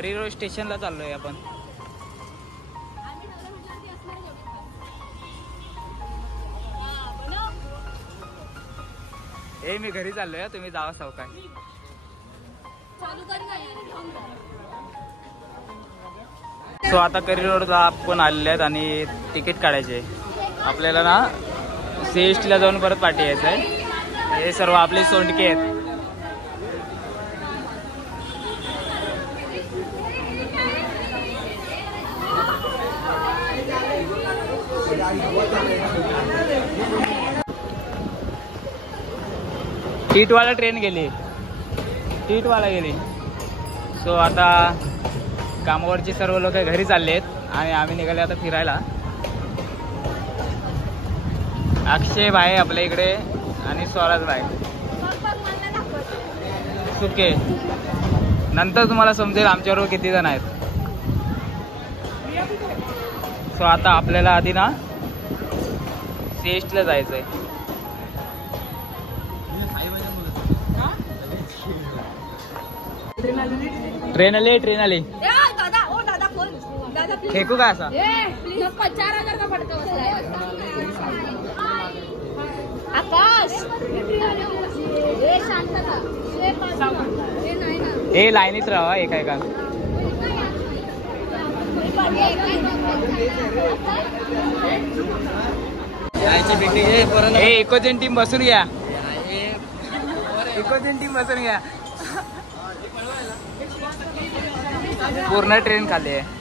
करिरोड स्टेशनला चाललोय आपण. ए मी घरी चाललोय, तुम्ही जावा सावकाश. सो आता करिरोडला आपण आलेले आहेत आणि तिकीट काढायचे. आपल्याला ना CSTला जाऊन परत पाठी यायचं आहे. हे सर्व आपले सोंडके आहेत. टीटवाला ट्रेन गेली, टीटवाला गेली. सो आता कामावरचे सर्व लोक घरी चालले आहेत आणि आम्ही निघाले आता फिरायला. अक्षय भाई आपल्या इकडे आणि स्वराज भाई सुके. नंतर तुम्हाला समजेल आमच्याबरोबर किती जण आहेत. सो आता आपल्याला आधी ना CSTला जायचं आहे. ट्रेन आली, ट्रेन आली. फेकू का असा? 4,000 का फटका बसलाय. आकाश ए लाईनीच राहा एका एका. इकोजन टीम बसून घ्या, इकोजन टीम बसून घ्या. पूर्ण ट्रेन खाली आहे.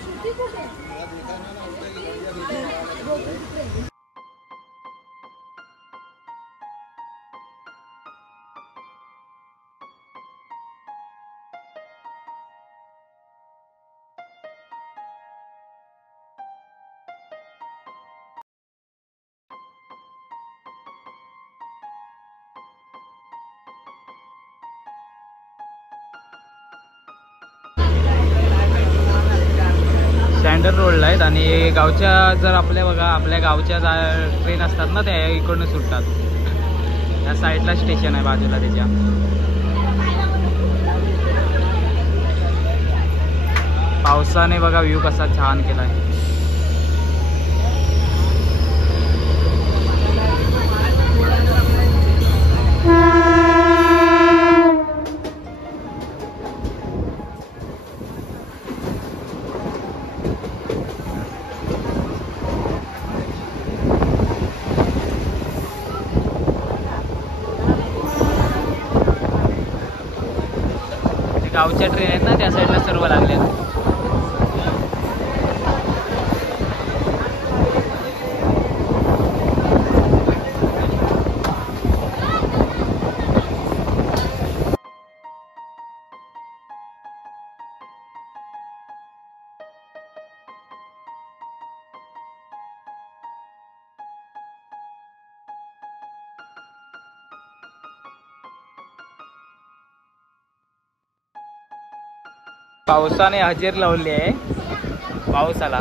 स्टँडर्ड रोडला आहेत आणि गावच्या जर आपल्या गावच्या ट्रेन असतात ना त्या इकडनं सुटतात. या साईडला स्टेशन आहे बाजूला त्याच्या. पावसाने बघा व्ह्यू कसा छान केलाय. गावच्या ट्रेन आहेत ना त्या साईडला सर्व लागले. पावसाने हजेर लावली आहे. पाऊस आला.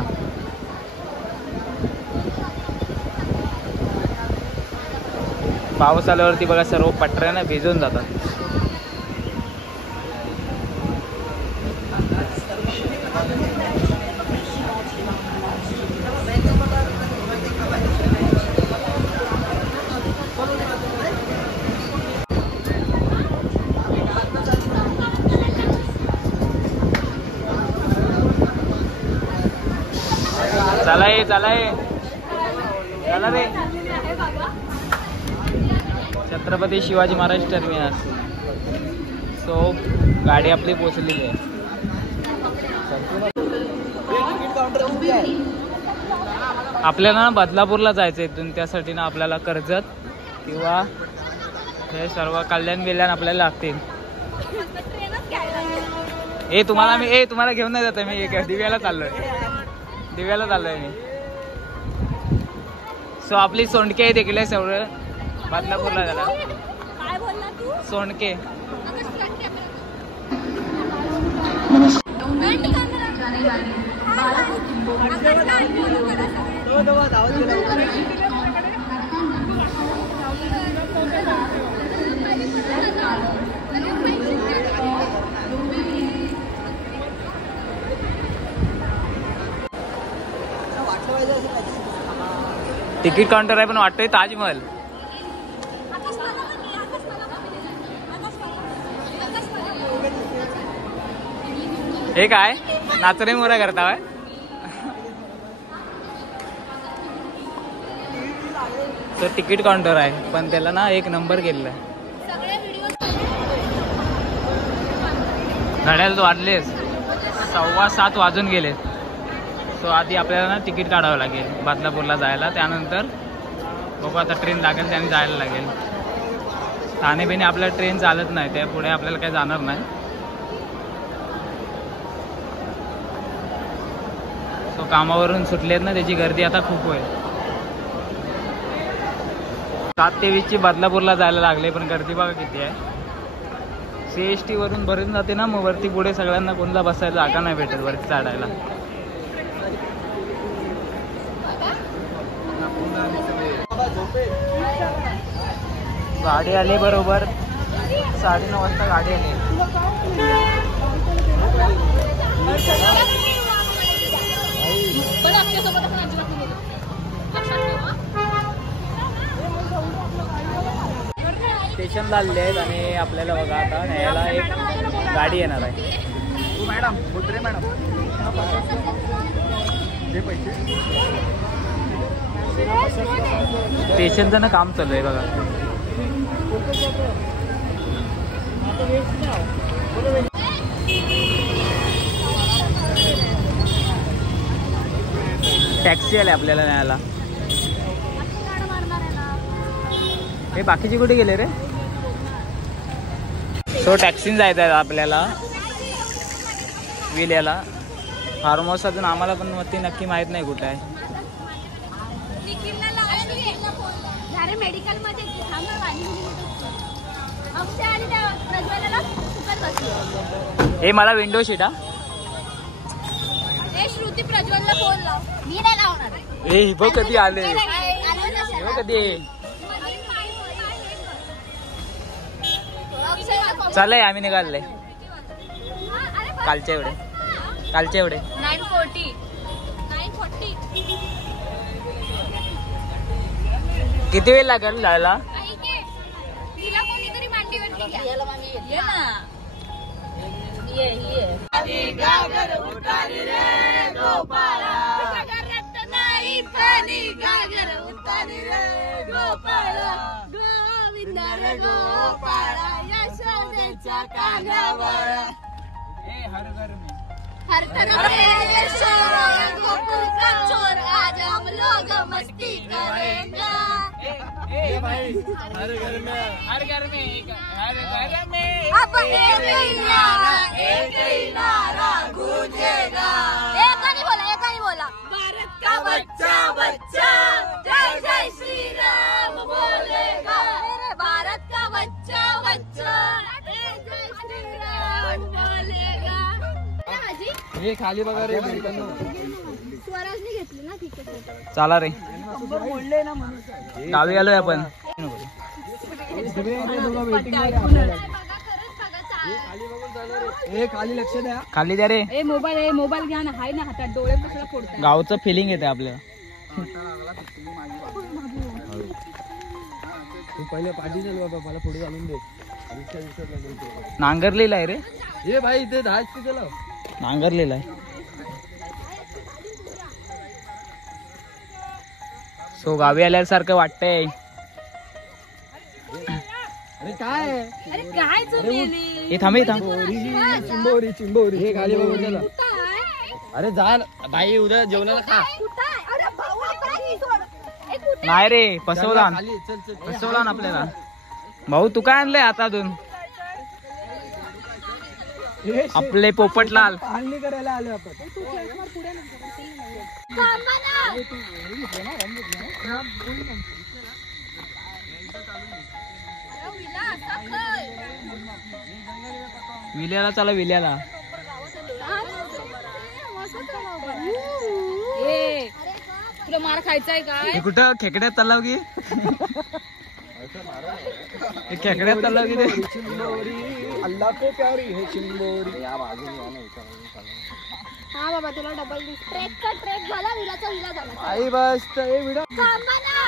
पाऊस आल्यावरती बघा सर्व पटऱ्याने भिजून जातात. चला रे. छत्रपती शिवाजी महाराज टर्मिनस. सो गाडी आपली पोचलेली आहे. आपल्याला ना बदलापूरला जायचं इथून. त्यासाठी ना आपल्याला कर्जत किंवा हे सर्व कल्याण आपल्याला लागतील. तुम्हाला घेऊन नाही जात मी. दिव्याला चाललोय मी. सो आपली सोंडके आहे देखील सगळं बदलापूरला झाला. सोंडके तिकीट काउंटर आहे पण वाटतंय ताजमहल. हे काय नाचरे मोरा करता तो तिकीट काउंटर आहे पण त्याला ना एक नंबर केलेला आहे. घड्याला तो वाजलेच 7:15 वाजून गेले. सो आधी आपल्याला ना तिकीट काढावं लागेल बदलापूरला जायला. त्यानंतर बघू आता ट्रेन लागेल त्याने जायला लागेल. ठाणे बिने आपल्याला ट्रेन चालत नाही त्या पुढे आपल्याला काही जाणार नाही. सो कामावरून सुटलेत ना त्याची गर्दी आता खूप होईल. 7:23 बदलापूरला जायला लागले पण गर्दी बघा किती आहे. CST वरून भरून जाते ना मग वरती पुढे सगळ्यांना कोणता बसायला जागा नाही भेटत वरती चढायला. गाडी आली बरोबर 9:30 वाजता गाडी आली. स्टेशनला आलेले आहेत आणि आपल्याला बघा आता न्यायला एक गाडी येणार आहे. मॅडम बोलते मॅडम स्टेशनचं ना काम चालू आहे बघा. टॅक्सी आली आपल्याला न्यायला. हे बाकीचे कुठे गेले रे. सो टॅक्सीने जायचं आहे आपल्याला विल्याला. फार्म हाऊस अजून आम्हाला पण ती नक्की माहित नाही कुठे आहे. हे मला विंडो सीट हा. श्रुती प्रज्वलला फोन लाव. मी नाही लावणार. हे बघ कधी आले कधी चालय आम्ही निघालले कालच्या एवढे 9:40. किती वेळ लागेल जायला. तिला कोणीतरी मांडीवरती घ्या ना. हर तरफ गोकुल का चोर आज हम लोग मस्ती करेंगे. हर घर में अब एक ही नारा गूंजेगा. एक नहीं बोला भारत का बच्चा जय जय श्री राम बोलेगा. मेरे भारत का बच्चा जय जय श्री राम बोलेगा. हे खाली बघा रे स्वराजने घेतली ना. ठीक आहे चला रे गावी आलोय आपण. खाली लक्ष द्या. खाली द्या रे. मोबाईल घ्या ना. हाय ना हातात डोळे कशाला फोडतात. गावचं फिलिंग येते आपल्याला. तू पहिले पाठी चल बाबा मला पुढे चालून दे. नांगरलेला आहे रे. ये भाई इथे 10 चला. नांगरलेला आहे. सो गावी आल्यासारखं वाटतंय. अरे काय अरे काय चुकली. हे थांबे थांब. चिंबोरी हे खाली बघू चला. अरे जा भाई उद्या जेवणाला खा. नाही रे फसवला चल चल फसवला ना आपल्याला. भाऊ तू काय आणलंय आता अजून. आपले पोपटलाल पाहणी करायला आलो आपण. विल्याला चला विल्याला. तुला मार खायचाय काय. हे कुठं खेकड्यात तलाव की खेकड्यात तलाव की ते. चिंबोरी अल्लाह को प्यारी है चिंबोरी. हा बाबा तुला डबल दिसत. ट्रेक का ट्रेक झाला, विलाचा विला झाला. आई बस व्हिडिओ थांबा ना.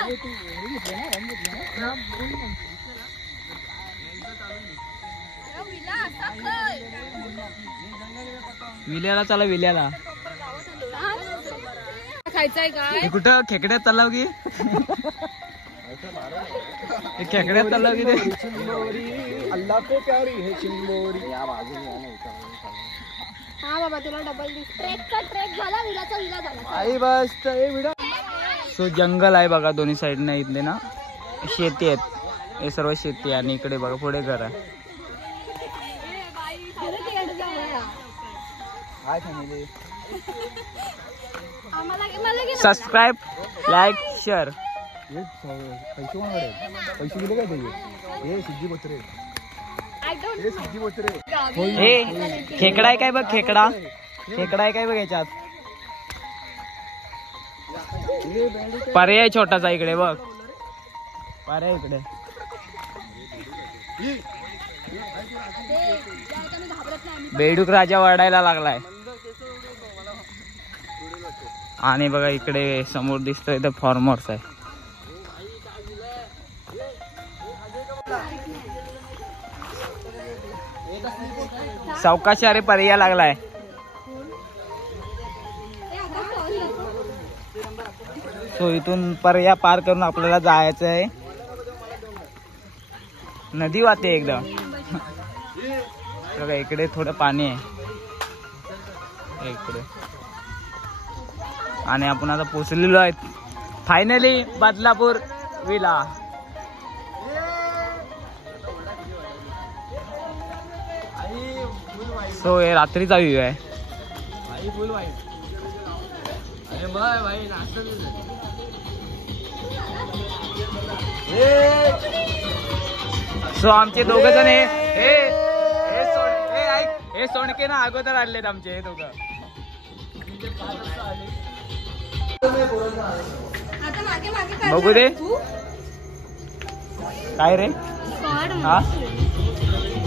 विला असा काय? विल्याला चला विल्याला. खायचंय काय? हे कुठं खेकड्यात चाललाव की हे खेकड्यात चाललाव की ते अल्लाह पे प्यारी है चिंबोरी. या बाजूने हा बाबा तुला डबल दिसत. ट्रेक का ट्रेक झाला, विलाचा विला झाला. आई बस व्हिडिओ. सो जंगल आहे बघा दोन्ही साईडने. इथले ना शेती आहेत, हे सर्व शेती आहे. आणि इकडे बघा पुढे घर आहे. Hi family. Subscribe, like, share. पैसे कोणाकडे आहेत? पैसे दिले काय ते? हे सिद्धी बोत्रे. हे सिद्धी बोत्रे. हे खेकडा आहे काय बघ, खेकडा खेकडा आहे काय बघ याच्यात. पर्याय छोटासा इकडे बघ, पर्याय इकडे. बेडूक राजा वरडायला लागलाय. आणि बघा इकडे समोर दिसतोय तर फार्म हाऊस आहे. सावकाशी अरे पर्याय लागलाय. सो इथून पर्याय पार करून आपल्याला जायचं आहे. नदी वाहते एकदम. बघा इकडे थोडं पाणी आहे इकडे. आणि आपण आता पोचलेलो आहेत फायनली बदलापूर विला. सो हे रात्रीचा व्ह्यू आहे. सो आमचे दोघ जण हे सोडके ना अगोदर आणलेत आमचे हे दोघं. बघू दे काय रे. हा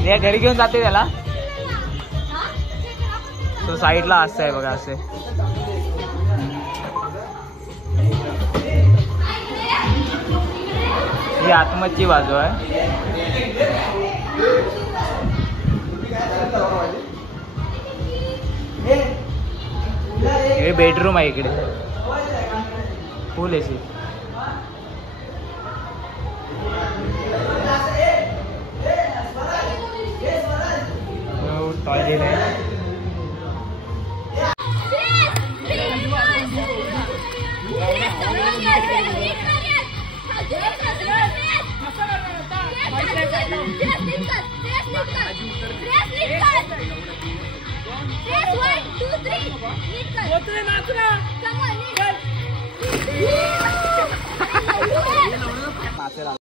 या घरी घेऊन जाते त्याला. तो साईडला असं आहे बघा असे. ही आतमधची बाजू आहे. हे बेडरूम आहे इकडे फुल एसी. टॉयलेट आहे. Come on,